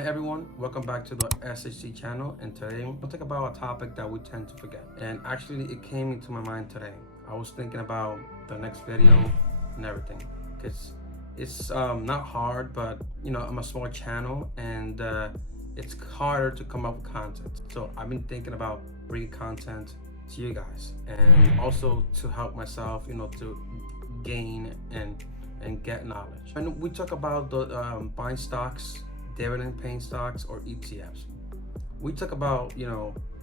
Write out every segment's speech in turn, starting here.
Hi everyone, welcome back to the SCHD channel, and today we'll talk about a topic that we tend to forget. And actually it came into my mind today. I was thinking about the next video and everything, because it's not hard, but I'm a small channel and it's harder to come up with content. So I've been thinking about bringing content to you guys and also to help myself, to gain and get knowledge. And we talk about the buying stocks, dividend paying stocks, or ETFs. We talk about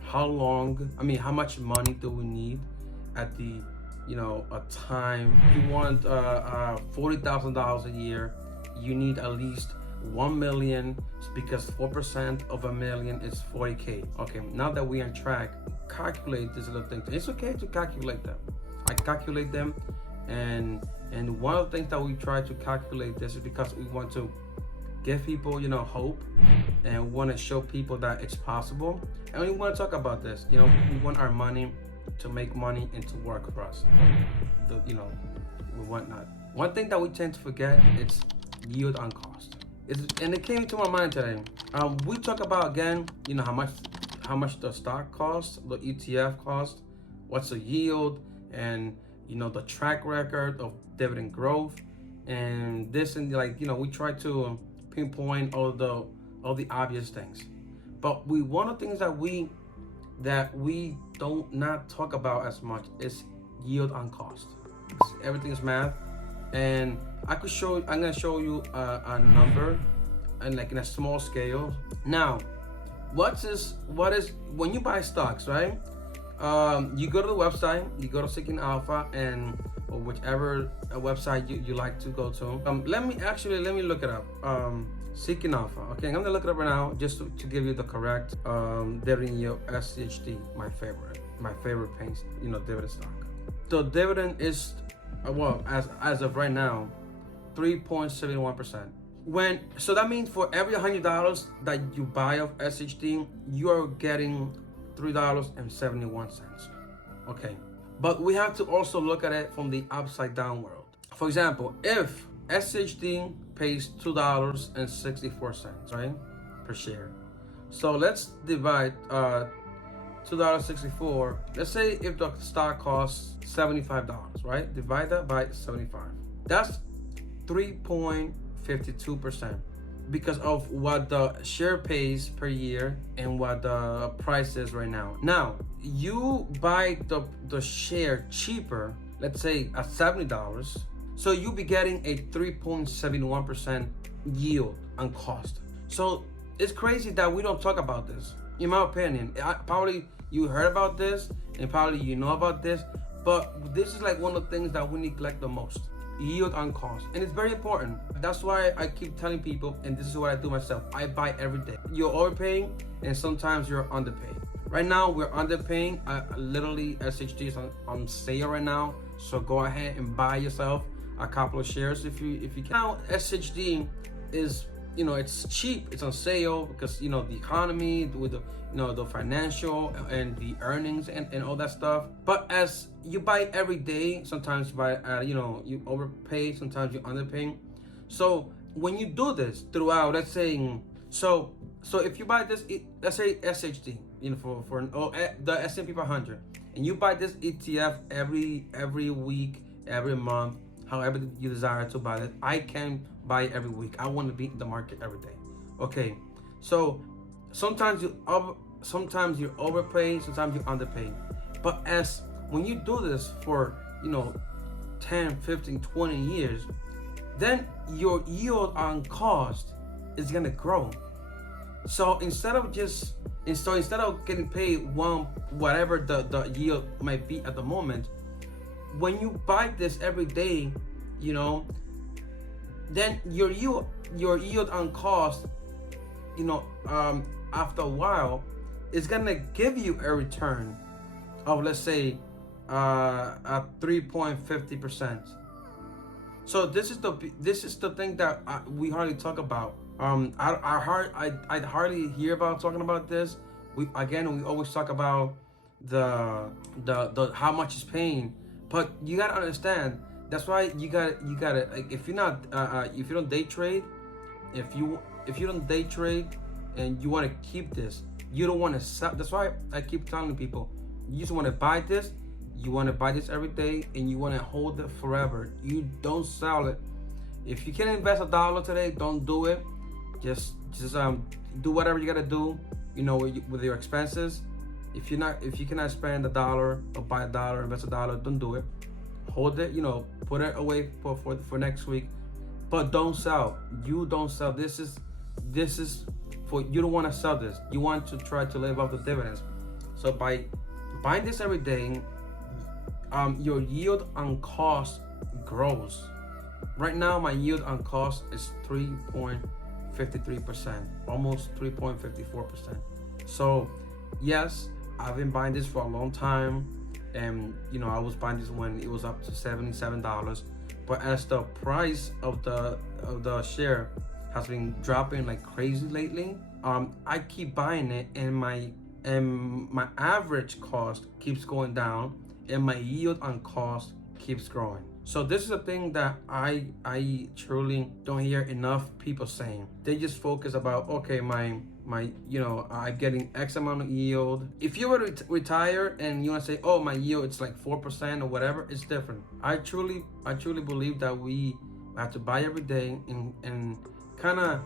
how much money do we need at the a time. If you want $40,000 a year, you need at least 1 million, because 4% of a million is 40K. Okay, now that we're on track, calculate these little things. It's okay to calculate them. I calculate them, and one of the things that we try to calculate this is because we want to give people hope, and want to show people that it's possible, and we want to talk about this. We want our money to make money and to work for us, whatnot. One thing that we tend to forget, it's yield on cost. And it came into my mind today. We talk about, again, how much the stock costs, the ETF costs, what's the yield, and the track record of dividend growth, and this, and we try to pinpoint all the obvious things. But one of the things that we don't not talk about as much is yield on cost. Everything is math, and I'm gonna show you a number, and in a small scale. Now, what is when you buy stocks, right? You go to the website, you go to Seeking Alpha, or whichever website you like to go to. Let me look it up. Seeking Alpha. Okay, I'm gonna look it up right now just to give you the correct dividend yield. SCHD, my favorite paying dividend stock. The dividend is as of right now 3.71%. So that means for every $100 that you buy of SCHD, you are getting $3.71. Okay, but we have to also look at it from the upside down world. For example, if SCHD pays $2.64, right, per share. So let's divide $2.64. Let's say if the stock costs $75, right? Divide that by 75. That's 3.52%. because of what the share pays per year and what the price is right now. Now, you buy the share cheaper, let's say at $70, so you'll be getting a 3.71% yield on cost. So it's crazy that we don't talk about this. In my opinion, probably you heard about this and probably you know about this, but this is one of the things that we neglect the most. Yield on cost, and it's very important. That's why I keep telling people, and this is what I do myself. I buy every day. You're overpaying, and sometimes you're underpaying. Right now we're underpaying. Literally, SHD is on sale right now, so go ahead and buy yourself a couple of shares if you can. Now SHD is it's cheap. It's on sale because the economy with the financial and the earnings and all that stuff. But as you buy every day, sometimes you buy you overpay, sometimes you underpay. So when you do this throughout, let's say so if you buy this, let's say SHD, for the S&P 500, and you buy this ETF every week, every month, however you desire to buy it. I can buy it every week. I want to be in the market every day. Okay, so sometimes you overpay, sometimes you underpay. But when you do this for 10, 15, 20 years, then your yield on cost is gonna grow. So instead of getting paid whatever the yield might be at the moment, when you buy this every day, then your yield on cost, after a while, is gonna give you a return of, let's say, 3.50%. So this is the thing that we hardly talk about. I hardly hear about talking about this. We always talk about the how much is paying, but you gotta understand. That's why you gotta if you don't day trade, if you don't day trade, and you want to keep this. You don't want to sell. That's why I keep telling people, you just want to buy this. You want to buy this every day, and you want to hold it forever. You don't sell it. If you can invest $1 today, don't do it. Just do whatever you gotta do. You know, with your expenses. If you cannot spend $1 or buy $1, invest $1, don't do it. Hold it. You know, put it away for next week. But don't sell. You don't sell. This is for you. Don't want to sell this. You want to try to live off the dividends. So by buying this every day, your yield on cost grows. Right now, my yield on cost is 3.53%, almost 3.54%. So yes, I've been buying this for a long time, and you know, I was buying this when it was up to $77. But as the price of the share has been dropping like crazy lately, I keep buying it, and my average cost keeps going down, and my yield on cost keeps growing. So this is a thing that I truly don't hear enough people saying. They just focus about, okay, my you know, I'm getting X amount of yield. If you were to retire and you want to say, oh, my yield it's like 4% or whatever, it's different. I truly believe that we have to buy every day, and kind of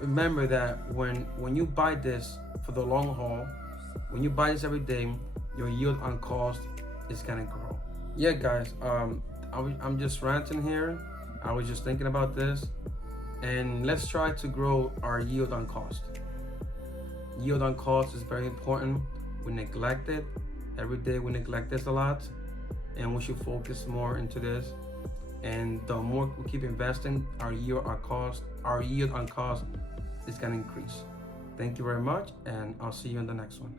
remember that when you buy this for the long haul, when you buy this every day, your yield on cost is gonna grow. Yeah, guys, I'm just ranting here. I was just thinking about this, and let's try to grow our yield on cost. Yield on cost is very important. We neglect it every day. We neglect this a lot, and we should focus more into this. And the more we keep investing, our yield on cost is gonna increase. Thank you very much, and I'll see you in the next one.